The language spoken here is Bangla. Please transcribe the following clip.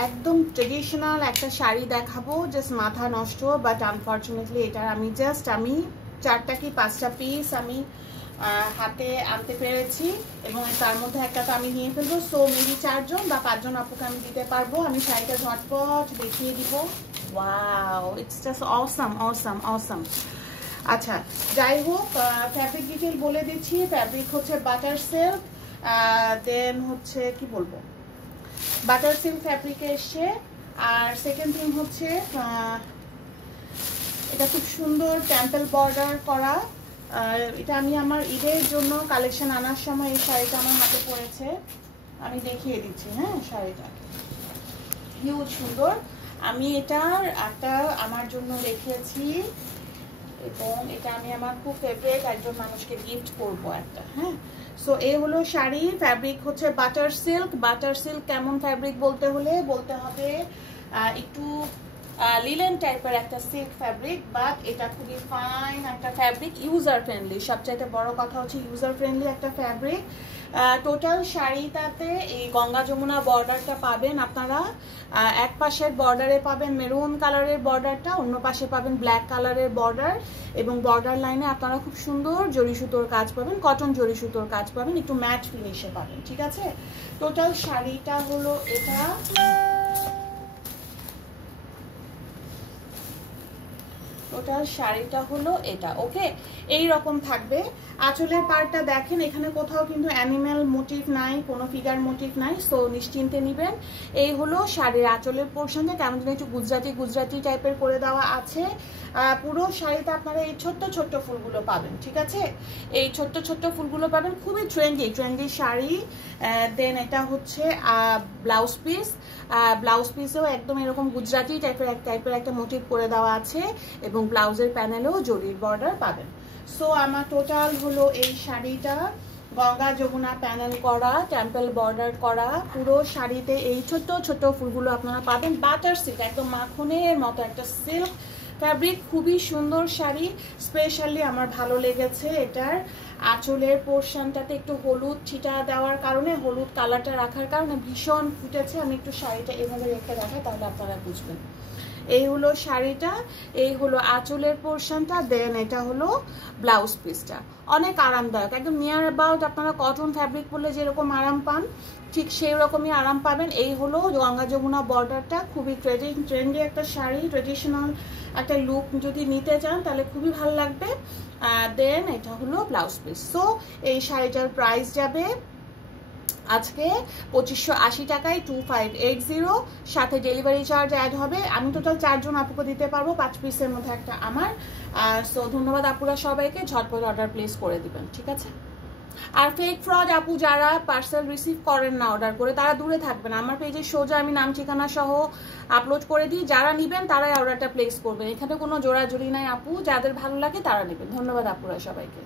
একদম ট্রেডিশনাল একটা শাড়ি দেখাবো, জাস্ট মাথা নষ্ট, বাট আনফরচুনেটলি এটার আমি 4টা কি 5টা পিস আমি হাতে আনতে পেরেছি এবং তার মধ্যে একটা তো আমি নিয়ে ফেলবো। সো মেবি 4 জন বা 5 জন আপুকে আমি দিতে পারবো। আমি শাড়িটা ঝটপট দেখিয়ে দিব। Wow, it's just awesome awesome awesome. আচ্ছা, যাই হোক, ফ্যাব্রিক ডিটেল বলে দিচ্ছি। ফ্যাব্রিক হচ্ছে বাটার সিল্ক, দেন হচ্ছে কি বলবো, বাটার সিল্ক ফ্যাব্রিকে এসছে। আর সেকেন্ড থিং হচ্ছে এটা খুব সুন্দর টেম্পল বর্ডার করা। এটা আমি আমার ঈদের জন্য কালেকশন আনার সময় এই শাড়িটা আমার হাতে পড়েছে, আমি দেখিয়ে দিচ্ছি। হ্যাঁ, শাড়িটা হিউজ সুন্দর। আমি এটার একটা আমার জন্য রেখেছি এবং এটা আমি আমার খুব ফেভারিট একজন মানুষকে গিফট করবো একটা। হ্যাঁ, সো এই হলো শাড়ি। ফ্যাব্রিক হচ্ছে বাটার সিল্ক। বাটার সিল্ক কেমন ফ্যাব্রিক বলতে হলে বলতে হবে একটু লিলেন টাইপের একটা সিল্ক ফ্যাব্রিক, বাট এটা খুবই ফাইন একটা ফ্যাব্রিক, ইউজার ফ্রেন্ডলি। সবচাইতে বড় কথা হচ্ছে ইউজার ফ্রেন্ডলি একটা ফ্যাব্রিক। টোটাল শাড়িটাতে এই গঙ্গা যমুনা বর্ডারটা পাবেন আপনারা। এক পাশের বর্ডারে পাবেন মেরুন কালারের বর্ডারটা, অন্য পাশে পাবেন ব্ল্যাক কালারের বর্ডার, এবং বর্ডার লাইনে আপনারা খুব সুন্দর জরি সুতোর কাজ পাবেন, কটন জরি সুতোর কাজ পাবেন, একটু ম্যাট ফিনিশে পাবেন। ঠিক আছে, টোটাল শাড়িটা হলো এটা। টোটাল শাড়িটা হলো এটা। ওকে, এই রকম থাকবে। আঁচলের পার্টটা দেখেন, এখানে কোথাও কিন্তু অ্যানিম্যাল মোটিভ নাই, কোনো ফিগার মোটিভ নাই, সো নিশ্চিন্তে নিবেন। এই হলো শাড়ির আঁচলের পোর্শনটা, কেমন যেন একটু গুজরাটি গুজরাটি টাইপের করে দেওয়া আছে। পুরো শাড়িতে আপনারা এই ছোট্ট ছোট্ট ফুলগুলো পাবেন। ঠিক আছে, এই ছোট্ট ছোট্ট ফুলগুলো পাবেন, খুবই ট্রেন্ডি শাড়ি। দেন এটা হচ্ছে ব্লাউজ পিস। ব্লাউজ পিসেও একদম এরকম গুজরাটি টাইপের একটা মোটিভ করে দেওয়া আছে এবং ব্লাউজের প্যানেলেও জরির বর্ডার পাবেন। সো আমার টোটাল হলো এই শাড়িটা গঙ্গা যমুনা প্যানেল করা, টেম্পল বর্ডার করা। পুরো শাড়িতে এই ছোট্ট ছোট্ট ফুলগুলো আপনারা পাবেন। বাটার সিল্ক, একদম মাখনের মতো একটা সিল্ক ফ্যাব্রিক, খুবই সুন্দর শাড়ি। স্পেশালি আমার ভালো লেগেছে এটার আঁচলের পোর্শনটাতে একটু হলুদ ছিটা দেওয়ার কারণে, হলুদ কালারটা রাখার কারণে ভীষণ ফুটেছে। আমি একটু শাড়িটা এভাবে রেখে দেখাই, তাহলে আপনারা বুঝবেন। এই হলো শাড়িটা, এই হলো আঁচলের পোর্শনটা, দেন এটা হলো ব্লাউজ পিসটা। অনেক আরামদায়ক, একদম নিয়ার অ্যাবাউট আপনারা কটন ফ্যাব্রিক পরলে যেরকম আরাম পান ঠিক সেই রকমই আরাম পাবেন। এই হলো গঙ্গা যমুনা বর্ডারটা, খুবই ট্রেন্ডি একটা শাড়ি, ট্রেডিশনাল একটা লুক যদি নিতে চান তাহলে খুবই ভালো লাগবে। দেন এটা হলো ব্লাউজ পিস। সো এই শাড়িটার প্রাইস যাবে আজকে 2580 টাকায় 2580, সাথে ডেলিভারি চার্জ অ্যাড হবে। আমি টোটাল 4 জন আপুকে দিতে পারবো, 5 পিসের মধ্যে একটা আমার। সো ধন্যবাদ আপুরা সবাইকে, ঝটপট অর্ডার প্লেস করে দিবেন। ঠিক আছে, আর ফেক ফ্রড আপু যারা পার্সেল রিসিভ করেন না অর্ডার করে, তারা দূরে থাকবেন। আমার পেজে সোজা আমি নাম ঠিকানা সহ আপলোড করে দিই, যারা নেবেন তারাই অর্ডারটা প্লেস করবেন। এখানে কোনো জোড়াজুড়ি নাই আপু, যাদের ভালো লাগে তারা নেবেন। ধন্যবাদ আপুরা সবাইকে।